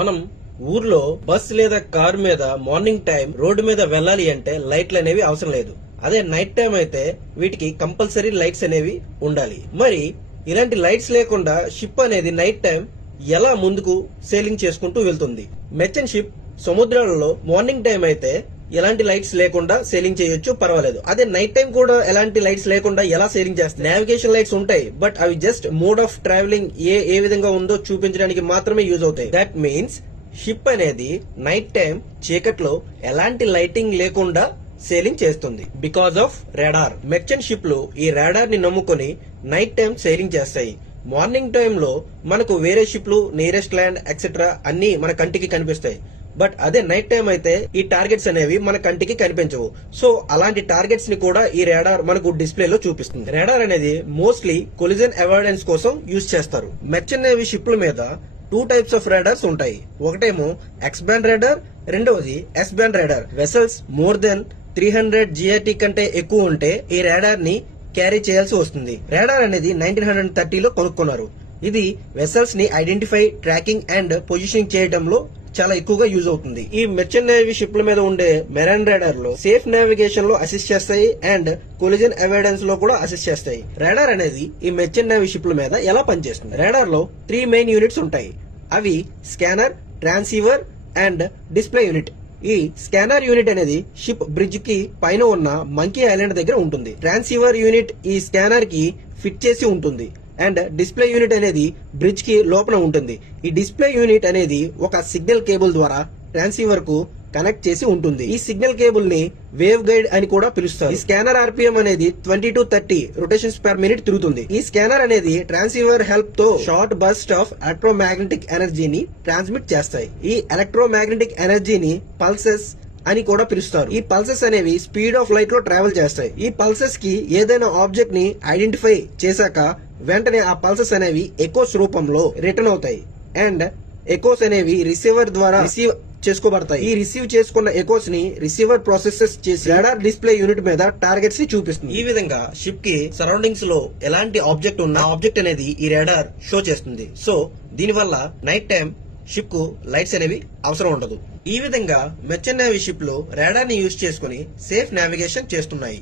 మనం ఊర్లో బస్ లేదా కార్ మీద మార్నింగ్ టైం రోడ్డు మీద వెళ్ళాలి అంటే లైట్లు అనేవి అవసరం లేదు. అదే నైట్ టైం అయితే వీటికి కంపల్సరీ లైట్స్ అనేవి ఉండాలి. మరి ఇలాంటి లైట్స్ లేకుండా షిప్ అనేది నైట్ టైం ఎలా ముందుకు సేలింగ్ చేసుకుంటూ వెళ్తుంది? మెర్చెంట్ షిప్ సముద్రాలలో మార్నింగ్ టైం అయితే ఎలాంటి లైట్స్ లేకుండా సేలింగ్ చేయొచ్చు పర్వాలేదు. అదే నైట్ టైం కూడా ఎలాంటి లైట్స్ లేకుండా ఎలా సేలింగ్ చేస్తాయి నావిగేషన్ లైట్స్ ఉంటాయి బట్ అవి జస్ట్ మోడ్ ఆఫ్ ట్రావెలింగ్ ఏ ఏ విధంగా ఉందో చూపించడానికి మాత్రమే యూజ్ అవుతాయి. దట్ మీన్స్ షిప్ అనేది నైట్ టైం చీకట్లో ఎలాంటి లైటింగ్ లేకుండా సేలింగ్ చేస్తుంది. బికాస్ ఆఫ్ రాడార్ మెర్చెంట్ షిప్లు ఈ రాడార్ని నమ్ముకొని నైట్ టైం సేలింగ్ చేస్తాయి. మార్నింగ్ టైంలో మనకు వేరే షిప్లు నియరెస్ట్ ల్యాండ్ ఎక్సెట్రా అన్ని మన కంటికి కనిపిస్తాయి. బట్ అదే నైట్ టైం అయితే ఈ టార్గెట్స్ అనేవి మన కంటికి కనిపించవు. సో అలాంటి టార్గెట్స్ని కూడా ఈ రాడార్ మనకు డిస్ప్లేలో చూపిస్తుంది. రాడార్ అనేది మోస్ట్లీ కొలిజన్ అవాయిడెన్స్ కోసం యూజ్ చేస్తారు. మెర్చెంట్ షిప్ల మీద టూ టైప్స్ ఆఫ్ రేడర్స్ ఉంటాయి. ఒకటేమో ఎక్స్ బ్యాండ్ రేడర్ రెండవది S band radar vessels more than three hundred GRT కంటే ఎక్కువ ఉంటే ఈ రాడార్ని క్యారీ చేయాల్సి వస్తుంది. రాడార్ అనేది నైన్టీన్ హండ్రెడ్ థర్టీలో కొనుక్కున్నారు. ఇది వెసల్స్ని ఐడెంటిఫై ట్రాకింగ్ అండ్ పొజిషనింగ్ చేయడంలో చాలా ఎక్కువగా యూజ్ అవుతుంది. ఈ మెర్చెంట్ నేవీ షిప్ల మీద ఉండే మెరైన్ రాడార్లో సేఫ్ నావిగేషన్లో అసిస్ట్ చేస్తాయి అండ్ కొలిజన్ అవాయిడెన్స్లో కూడా అసిస్ట్ చేస్తాయి. రాడార్ అనేది ఈ మెర్చెంట్ నేవీ షిప్ల మీద ఎలా పనిచేస్తుంది? రాడార్లో త్రీ మెయిన్ యూనిట్స్ ఉంటాయి. అవి scanner transceiver and display unit. ఈ స్కానర్ యూనిట్ అనేది షిప్ బ్రిడ్జ్కి పైన ఉన్న మంకీ ఐలాండ్ దగ్గర ఉంటుంది. ట్రాన్సీవర్ యూనిట్ ఈ స్కానర్కి ఫిట్ చేసి ఉంటుంది. అండ్ డిస్ప్లే యూనిట్ అనేది బ్రిడ్జ్కి లోపల ఉంటుంది. ఈ డిస్ప్లే యూనిట్ అనేది ఒక సిగ్నల్ కేబుల్ ద్వారా ట్రాన్సీవర్కు కనెక్ట్ చేసి ఉంటుంది. ఈ సిగ్నల్ కేబుల్ని వేవ్ గైడ్ అని కూడా పిలుస్తారు. ఈ స్కానర్ ఆర్పిఎం అనేది twenty two thirty rotations per minute తిరుగుతుంది. ఈ స్కానర్ అనేది ట్రాన్సీవర్ హెల్ప్తో షార్ట్ బస్ట్ ఆఫ్ ఎలక్ట్రోమాగ్నెటిక్ ఎనర్జీని ట్రాన్స్మిట్ చేస్తాయి. ఈ ఎలక్ట్రోమాగ్నెటిక్ ఎనర్జీని పల్సెస్ అని కూడా పిలుస్తారు. ఈ పల్సెస్ అనేవి స్పీడ్ ఆఫ్ లైట్లో ట్రావెల్ చేస్తాయి. ఈ పల్సెస్కి ఏదైనా ఆబ్జెక్ట్ని ఐడెంటిఫై చేశాక వెంటనే ఆ పల్సెస్ అనేవి ఎకోస్ రూపంలో రిటర్న్ అవుతాయి. అండ్ ఎకోస్ అనేవి రిసీవర్ ద్వారా రిసీవ్ చేసుకోబడతాయి. ఈ రిసీవ్ చేసుకున్న ఎకోస్ని రిసీవర్ ప్రాసెసెస్ చేసి రాడార్ డిస్ప్లే యూనిట్ మీద టార్గెట్స్ని చూపిస్తుంది. ఈ విధంగా షిప్కి సరౌండింగ్స్లో ఎలాంటి ఆబ్జెక్ట్ ఉన్న ఆబ్జెక్ట్ అనేది ఈ రాడార్ షో చేస్తుంది. సో దీనివల్ల నైట్ టైం షిప్కు లైట్స్ అనేవి అవసరం ఉండదు. ఈ విధంగా మెచ్చన్ నేవీ షిప్లో రాడార్ని యూజ్ చేసుకుని సేఫ్ నావిగేషన్ చేస్తున్నాయి.